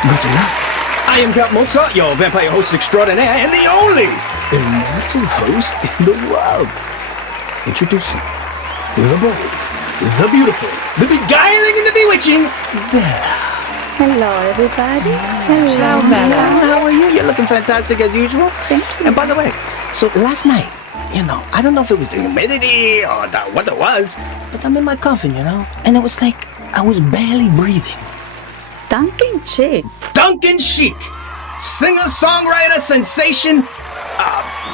Good to know. I am Count Mozart, your vampire host extraordinaire, and the only immortal host in the world. Introducing the bold, the beautiful, the beguiling, and the bewitching Bela. Hello, everybody. Ciao, Bela. How are you? You're looking fantastic as usual. Thank you. And by the way, so last night, I don't know if it was the humidity or what it was, but I'm in my coffin, and it was like I was barely breathing. Duncan Sheik. Duncan Sheik, singer, songwriter, sensation,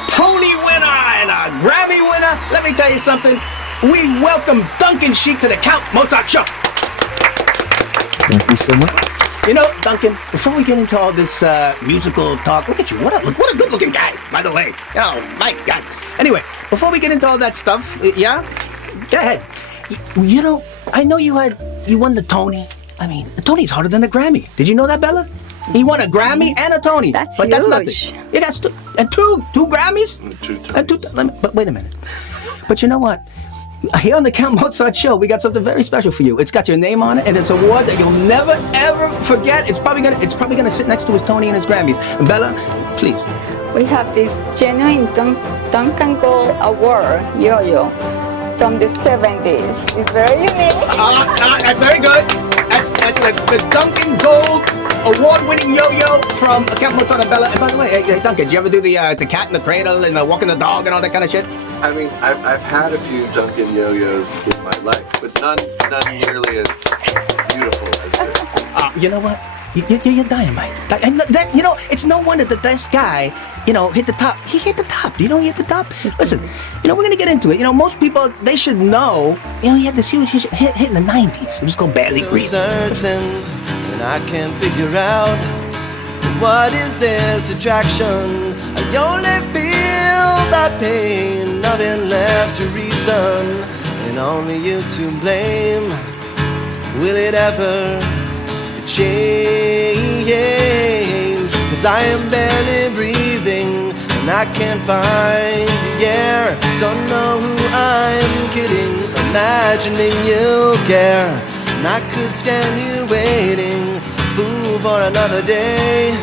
Tony winner and a Grammy winner. Let me tell you something. We welcome Duncan Sheik to the Count Mozart Show. Thank you so much. Duncan, before we get into all this musical talk, look at you. What a good-looking guy, by the way. Oh, my God. Anyway, before we get into all that stuff, yeah? Go ahead. I know you won the Tony. I mean, the Tony's harder than a Grammy. Did you know that, Bella? He won a Grammy and a Tony. That's but huge. That's nothing. Yeah, that's two Grammys? But wait a minute. But you know what? Here on the Count Mozart Show, we got something very special for you. It's got your name on it, and it's an award that you'll never ever forget. It's probably gonna sit next to his Tony and his Grammys. And Bella, please. We have this genuine Duncan Gold Award, yo-yo, from the 70s. It's very unique. Very good. That's the Duncan Gold award-winning yo-yo from Count Mozart and Bella. And by the way, hey, Duncan, did you ever do the cat in the cradle and the walking the dog and all that kind of shit? I mean, I've had a few Duncan yo-yos in my life, but none nearly as beautiful as this. You know what? You're dynamite. And it's no wonder that this guy, hit the top. He hit the top. He hit the top. Listen, we're going to get into it. Most people, they should know, he had this huge hit in the 90s. It was called Barely Breathing. So certain, and I can't figure out what is this attraction. I only feel that pain, nothing left to reason, and only you to blame. Will it ever change? 'Cause I am barely breathing and I can't find the air. Don't know who I'm kidding, imagining you care. And I could stand here waiting, fool for another day.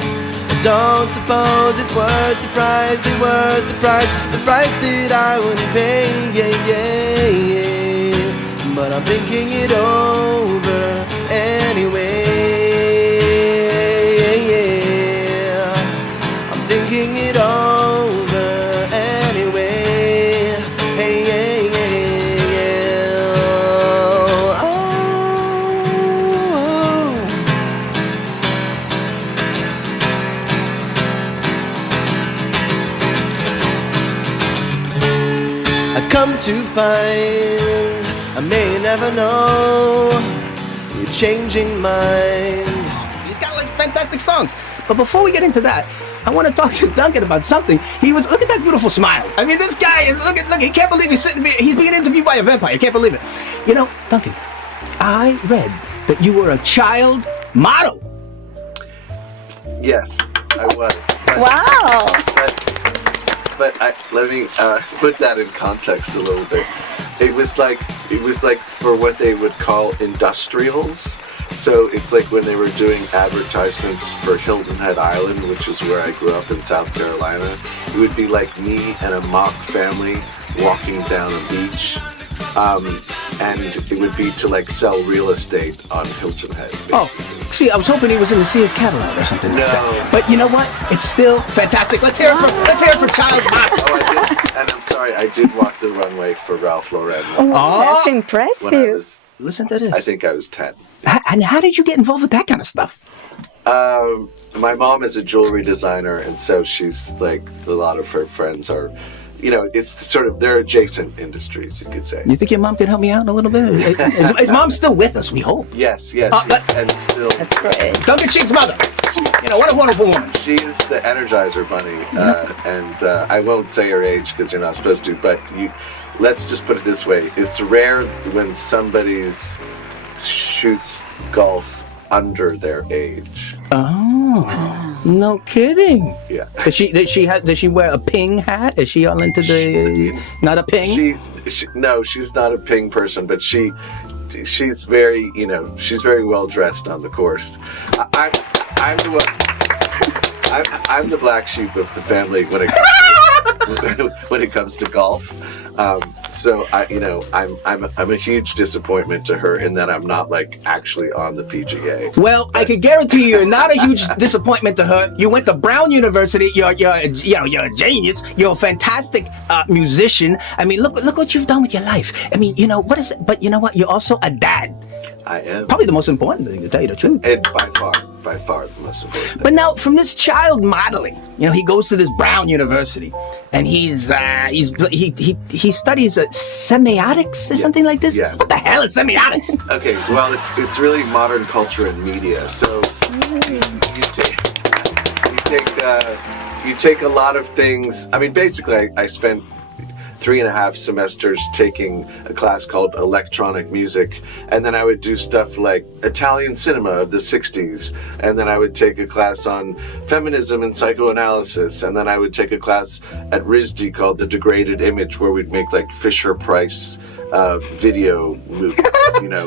Don't suppose it's worth the price, the price that I wouldn't pay. But I'm thinking it over anyway. I'm thinking it over anyway. I've come to find I may never know you're changing mine. He's got fantastic songs. But before we get into that, I want to talk to Duncan about something. Look at that beautiful smile. I mean, this guy is, look, he can't believe he's being interviewed by a vampire. I can't believe it. Duncan, I read that you were a child model. Yes, I was. Wow. But let me put that in context a little bit. It was like for what they would call industrials. So it's like when they were doing advertisements for Hilton Head Island, which is where I grew up in South Carolina. It would be like me and a mock family walking down a beach. And it would be to sell real estate on Hilton Head. Basically. Oh, see, I was hoping he was in the Sears catalog or something like that. But you know what? It's still fantastic. Let's hear it for child model. Oh, I did, and I'm sorry, I did walk the runway for Ralph Lauren. That's impressive. Listen to this. I think I was 10. And how did you get involved with that kind of stuff? My mom is a jewelry designer, and so she's like a lot of her friends are. It's sort of, they're adjacent industries, you could say. You think your mom could help me out a little bit? Is mom still with us, we hope? Yes, and still. That's great. Duncan Sheik's mother. What a wonderful woman. She is the Energizer Bunny, and I won't say her age because you're not supposed to, but let's just put it this way. It's rare when somebody's shoots golf under their age. Oh, no kidding. Yeah. Does she wear a ping hat? Is she all into not a ping? No, she's not a ping person, but she's very, she's very well dressed on the course. I'm the one. I'm the black sheep of the family when it comes to golf. So I'm a huge disappointment to her in that I'm not like actually on the PGA. Well, I can guarantee you're not a huge disappointment to her. You went to Brown University. You're a genius. You're a fantastic musician. I mean, look what you've done with your life. I mean, what is it? But you know what? You're also a dad. I am. Probably the most important thing, to tell you the truth. And by far the most important thing. But now, from this child modeling, he goes to this Brown University, and he studies semiotics or something like this. Yeah. What the hell is semiotics? Okay, well, it's really modern culture and media. So you take a lot of things. I mean, basically, I spent 3.5 semesters taking a class called electronic music, and then I would do stuff like Italian cinema of the 60s, and then I would take a class on feminism and psychoanalysis, and then I would take a class at RISD called The Degraded Image, where we'd make like Fisher-Price video movies,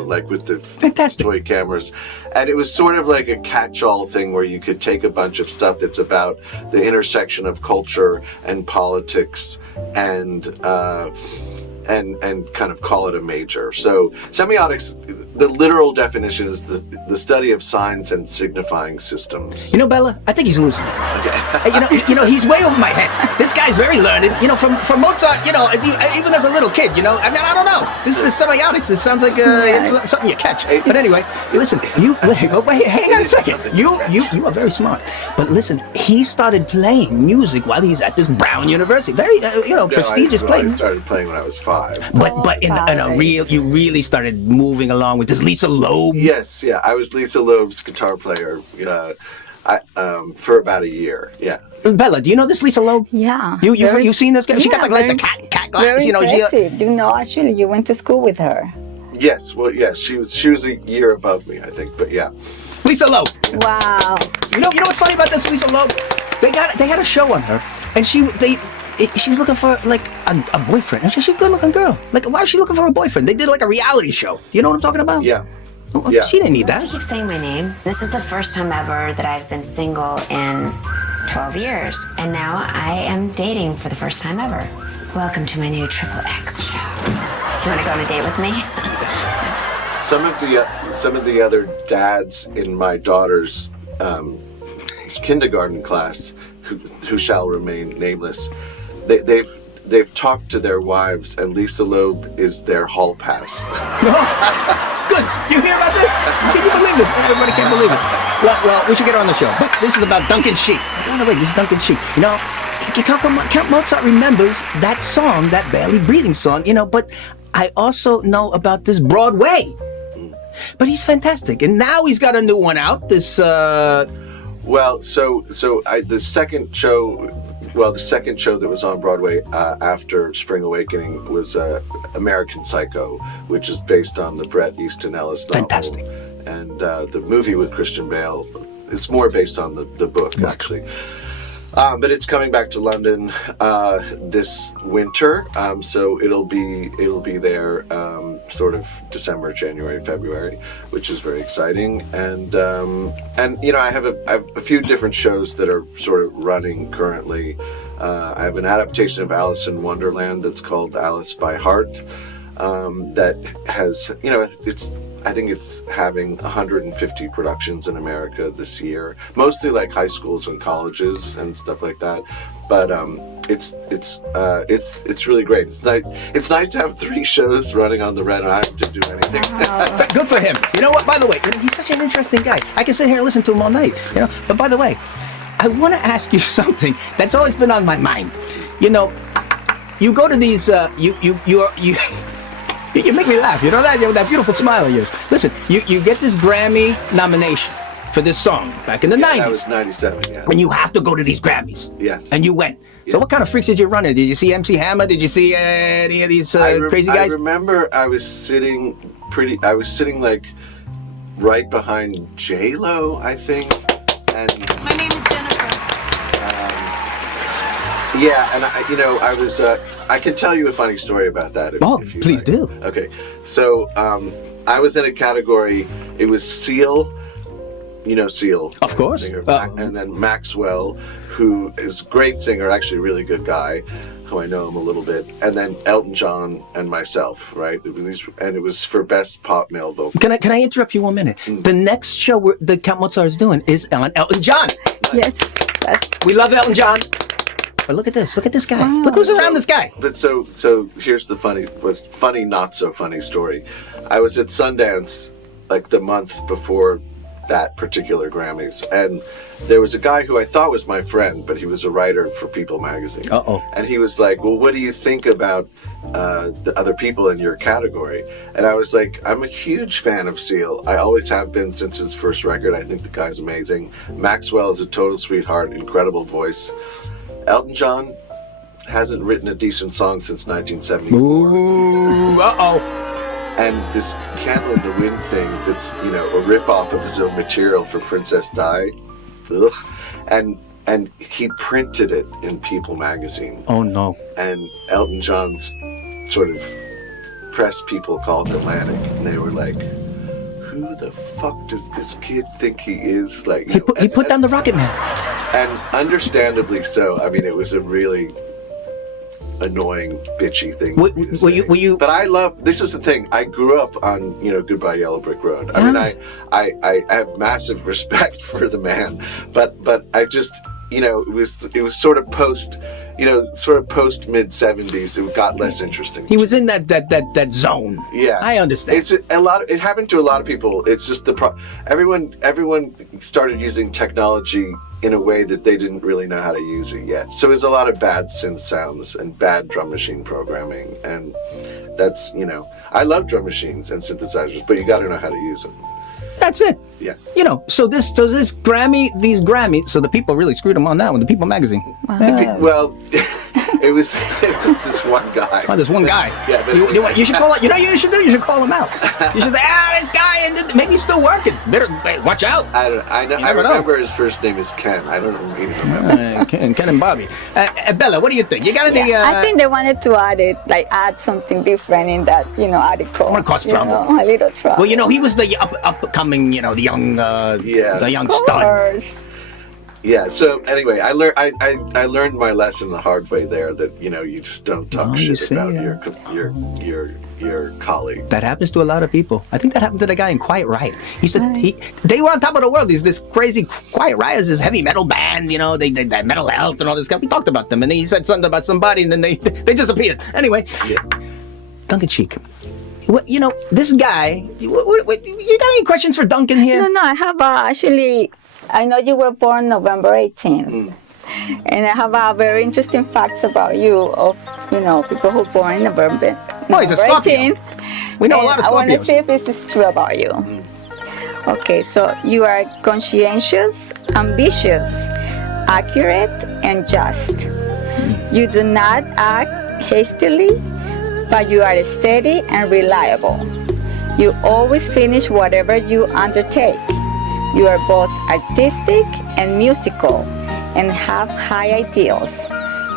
like with the Fantastic. toy cameras. And it was sort of like a catch-all thing where you could take a bunch of stuff that's about the intersection of culture and politics and kind of call it a major. So semiotics, the literal definition is the study of signs and signifying systems. Bella, I think he's losing it. Okay. He's way over my head. This guy's very learned. From Mozart, even as a little kid, I don't know. This is semiotics. It sounds like it's something you catch. But anyway, listen, hang on a second. You are very smart. But listen, he started playing music while he's at this Brown University. Very, prestigious place. I started playing when I was 5. But in a you really started moving along with this Lisa Loeb. Yes, yeah. I was Lisa Loeb's guitar player for about a year. Yeah. Bella, do you know this Lisa Loeb? Yeah. You seen this girl? She got very, the cat glass. Very impressive. Actually, you went to school with her. Yes. Well, yeah. She was a year above me, I think. But yeah. Lisa Loeb. Wow. You know what's funny about this Lisa Loeb? They had a show on her, and she was looking for like a boyfriend. And she's a good-looking girl. Like, why is she looking for a boyfriend? They did like a reality show. You know what I'm talking about? Yeah. Yeah. She didn't need that. You keep saying my name. This is the first time ever that I've been single in 12 years. And now I am dating for the first time ever. Welcome to my new Triple X show. Do you want to go on a date with me? Some of the other dads in my daughter's kindergarten class, who shall remain nameless, they've talked to their wives, and Lisa Loeb is their hall pass. Good. You hear about this? Can you believe this? Everybody can't believe it. Well, we should get her on the show. But this is about Duncan Sheik. By the way, this is Duncan Sheik. Count Mozart remembers that song, that barely breathing song. But I also know about this Broadway. But he's fantastic, and now he's got a new one out. This. Well, the second show that was on Broadway after Spring Awakening was American Psycho, which is based on the Bret Easton Ellis novel. Fantastic. And the movie with Christian Bale, it's more based on the book, actually. But it's coming back to London this winter, so it'll be there sort of December, January, February, which is very exciting. And I have a few different shows that are sort of running currently. I have an adaptation of Alice in Wonderland that's called Alice by Heart. That has, I think it's having 150 productions in America this year, mostly like high schools and colleges and stuff like that. But it's really great. It's nice to have 3 shows running on the Red, and I don't have to do anything. Good for him. You know what? By the way, he's such an interesting guy. I can sit here and listen to him all night. But by the way, I want to ask you something that's always been on my mind. You go to these. You make me laugh. That beautiful smile of yours. Listen, you get this Grammy nomination for this song back in the 90s. That was 97, yeah. And you have to go to these Grammys. Yes. And you went. Yeah. So what kind of freaks did you run into? Did you see MC Hammer? Did you see any of these crazy guys? I remember I was sitting like right behind J-Lo, I think. And My name is Jennifer. yeah, and I was. I can tell you a funny story about that. If you please like. do. Okay, so I was in a category. It was Seal, you know Seal, Of course. singer, and then Maxwell, who is a great singer, actually a really good guy, who I know him a little bit, and then Elton John and myself, right? It was for best pop male vocal. Can I interrupt you 1 minute? The next show that Count Mozart is doing is on Elton John. Yes. We love Elton John. But look at this guy. Wow. Look who's around this guy. But so here's the funny, not so funny story. I was at Sundance like the month before that particular Grammys, and there was a guy who I thought was my friend, but he was a writer for People magazine. And he was like, well, what do you think about the other people in your category? And I was like, I'm a huge fan of Seal. I always have been since his first record. I think the guy's amazing. Maxwell is a total sweetheart, incredible voice. Elton John hasn't written a decent song since 1974. Ooh, And this Candle in the Wind thing that's, you know, a rip-off of his own material for Princess Di. Ugh. And he printed it in People magazine. Oh, no. And Elton John's sort of press people called Atlantic, and they were like, who the fuck does this kid think he is? Like, he put down the Rocket Man. And understandably so. I mean, it was a really annoying, bitchy thing. Were you? But I love. This is the thing. I grew up on Goodbye Yellow Brick Road. I mean, I have massive respect for the man, but I just it was sort of post mid 70s. It got less interesting. He was in that zone. Yeah, I understand. It's a lot. It happened to a lot of people. It's just everyone started using technology in a way that they didn't really know how to use it yet. So there's a lot of bad synth sounds and bad drum machine programming, and that's I love drum machines and synthesizers, but you got to know how to use them. That's it. Yeah. So this Grammy, so the people really screwed him on that one, the People magazine. Wow. Well, it was this one guy. Oh, this one guy. Yeah. But you should call it. You know what you should do? You should call him out. You should say, this guy, and maybe he's still working. Better watch out. I remember his first name is Ken. I don't even remember. Ken and Bobby. Bella, what do you think? You got any? I think they wanted to add something different in that article. I want to cause trouble. A little trouble. Well, he was the upcoming, the young stud. Yeah. So anyway, I learned my lesson the hard way there. That you just don't talk shit about your colleague. That happens to a lot of people. I think that happened to the guy in Quiet Riot. He said they were on top of the world. This crazy Quiet Riot is this heavy metal band. They did that Metal Health and all this stuff. We talked about them, and then he said something about somebody, and then they disappeared. Anyway, Duncan Sheik. This guy. You got any questions for Duncan here? No, I have actually. I know you were born November 18th, and I have very interesting facts about you of people who were born November he's a Scorpio. 18th. We know a lot of Scorpios. I want to see if this is true about you. Okay, so you are conscientious, ambitious, accurate, and just. You do not act hastily, but you are steady and reliable. You always finish whatever you undertake. You are both artistic and musical and have high ideals.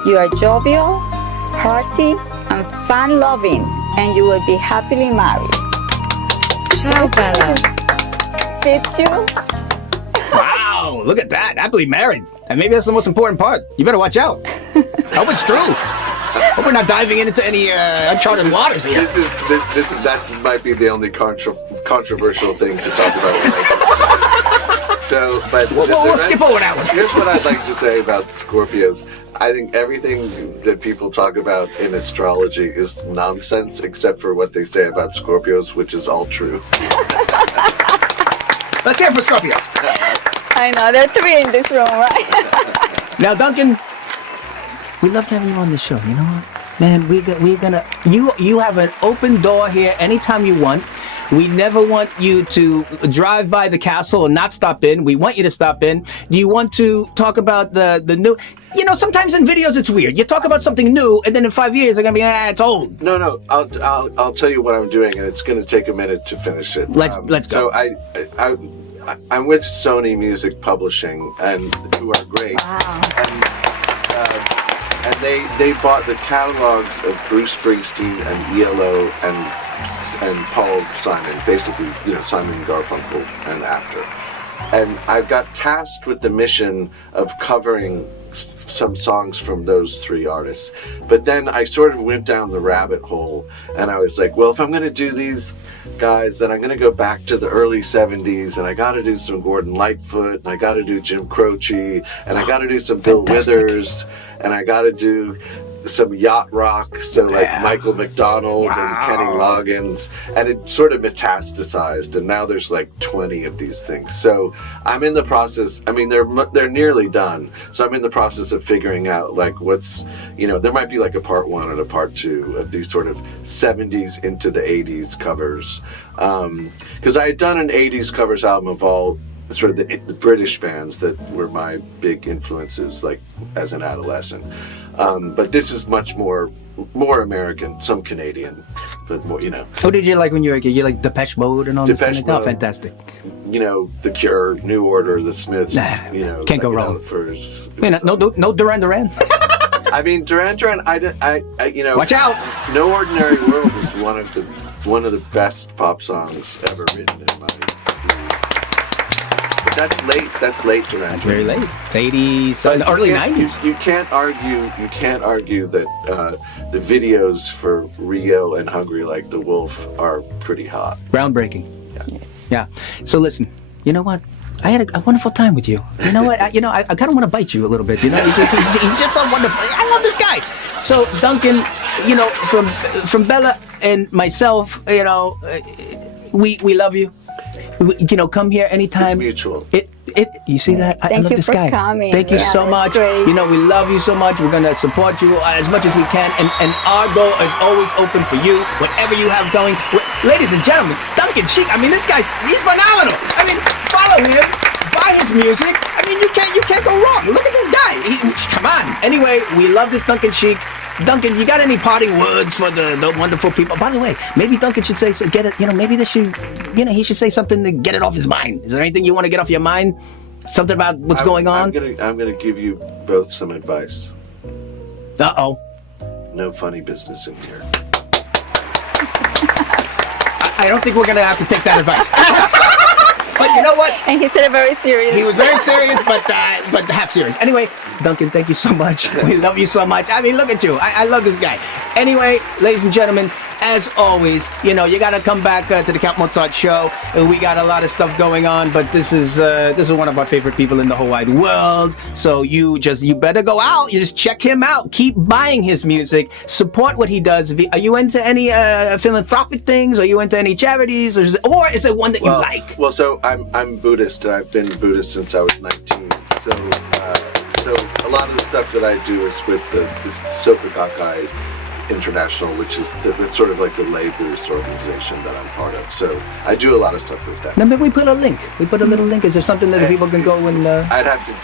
You are jovial, hearty, and fun-loving, and you will be happily married. Ciao, Bella. Fits you? Wow, look at that. Happily married. And maybe that's the most important part. You better watch out. I hope it's true. Hope we're not diving into any uncharted waters here. That might be the only controversial thing to talk about. So, but we'll skip over that one. Here's what I'd like to say about Scorpios. I think everything that people talk about in astrology is nonsense, except for what they say about Scorpios, which is all true. Let's hear it for Scorpio. I know, there are 3 in this room, right? Now, Duncan, we love having you on the show. You know what? Man, we're gonna you have an open door here anytime you want. We never want you to drive by the castle and not stop in. We want you to stop in. Do you want to talk about the new? Sometimes in videos it's weird. You talk about something new, and then in 5 years they're gonna be, it's old. No. I'll tell you what I'm doing, and it's gonna take a minute to finish it. Let's go. So I'm with Sony Music Publishing, and who are great. Wow. And they bought the catalogs of Bruce Springsteen and ELO and Paul Simon, basically, Simon and Garfunkel and after. And I got tasked with the mission of covering some songs from those three artists. But then I sort of went down the rabbit hole, and I was like, well, if I'm going to do these guys, then I'm going to go back to the early 70s, and I got to do some Gordon Lightfoot, and I got to do Jim Croce, and I got to do some Bill Withers, and I got to do some yacht rock, so like Michael McDonald and Kenny Loggins, and it sort of metastasized, and now there's like 20 of these things. So I'm in the process. I mean, they're nearly done. So I'm in the process of figuring out like what's, you know, there might be like a part 1 and a part 2 of these sort of 70s into the 80s covers, because I had done an 80s covers album of all sort of the British bands that were my big influences, like as an adolescent. But this is much more American, some Canadian, but more, you know. What did you like when you were a kid? You like Depeche Mode and all this kind of stuff? Mode. Fantastic. You know, The Cure, New Order, The Smiths. You know, can't go wrong. Man, no Duran Duran. I mean, Duran Duran. I you know. Watch out! No Ordinary World is one of the best pop songs ever written in my. That's late, Duran. That's very late. 80s, early 90s. You can't argue that the videos for Rio and Hungry Like the Wolf are pretty hot. Groundbreaking. Yeah. So listen, you know what? I had a wonderful time with you. You know what? I kind of want to bite you a little bit. You know, he's just so wonderful. I love this guy. So Duncan, you know, from Bela and myself, you know, we love you. You know, come here anytime. It's mutual. You see that? I love this guy. Coming. Thank you so much. Great. You know, we love you so much. We're gonna support you as much as we can, and our door is always open for you. Whatever you have going, ladies and gentlemen, Duncan Sheik. I mean, this guy's phenomenal. I mean, follow him, buy his music. I mean, you can't go wrong. Look at this guy. Come on. Anyway, we love this Duncan Sheik. Duncan, you got any parting words for the wonderful people? By the way, maybe Duncan should say, get it, you know, maybe this should, you know, he should say something to get it off his mind. Is there anything you want to get off your mind? Something about what's going on? I'm gonna give you both some advice. Uh-oh. No funny business in here. I don't think we're going to have to take that advice. But you know what? And he said it very serious. He was very serious, but half serious. Anyway, Duncan, thank you so much. We love you so much. I mean, look at you. I love this guy. Anyway, ladies and gentlemen, as always, you know, you got to come back to the Count Mozart show. We got a lot of stuff going on, but this is one of our favorite people in the whole wide world. So you better go out. You just check him out. Keep buying his music. Support what he does. Are you into any philanthropic things? Are you into any charities? Or is it one that you like? Well, so I'm Buddhist, and I've been Buddhist since I was 19. So a lot of the stuff that I do is with the Soka Gakkai International, which is that's sort of like the lay Buddhist organization that I'm part of. So I do a lot of stuff with that. No, but we put a link. We put a little link. Is there something that people can go and... I'd have to...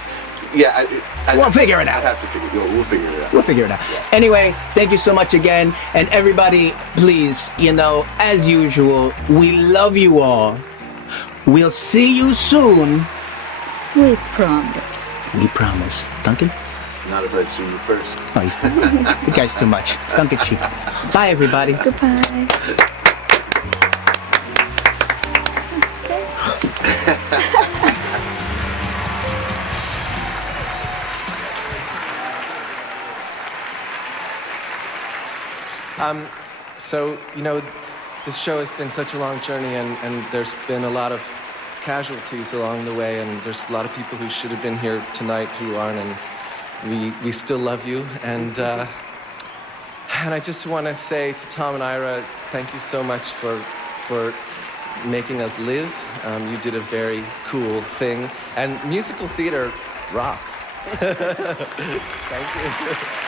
Yeah, we'll figure it out. I'd have to figure it out. We'll figure it out. We'll figure it out. Yeah. Anyway, thank you so much again. And everybody, please, you know, as usual, we love you all. We'll see you soon. We promise. We promise. Duncan? Not if I see you first. Oh, the guy's too much. Duncan Sheik. Bye, everybody. Goodbye. So, you know, this show has been such a long journey, and there's been a lot of casualties along the way, and there's a lot of people who should have been here tonight who aren't, and we still love you. And I just want to say to Tom and Ira, thank you so much for making us live. You did a very cool thing, and musical theater rocks. Thank you.